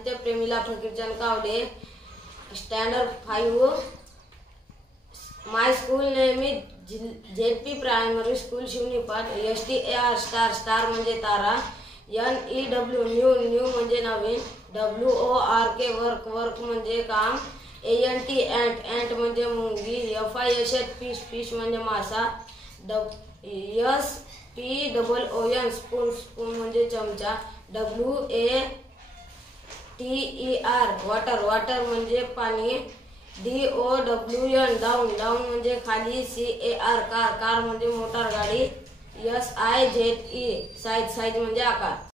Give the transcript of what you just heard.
साहित्य प्रेमीला Fakirchand Kawade. Standard 5 my school name is JP primary school Shivnipat. STAR star star म्हणजे तारा. NEW न्यू न्यू म्हणजे नवीन. WORK वर्क वर्क म्हणजे काम. ANT अँट अँट म्हणजे मुंगी. FISH फिश फिश म्हणजे मासा. SPOON स्पून स्पून म्हणजे चमचा. WATER वॉटर वॉटर म्हणजे पाणी. DOWN डाऊन डाऊन म्हणजे खाली. CAR कार कार म्हणजे मोटार गाडी. SIZE साईज साईज म्हणजे आकार.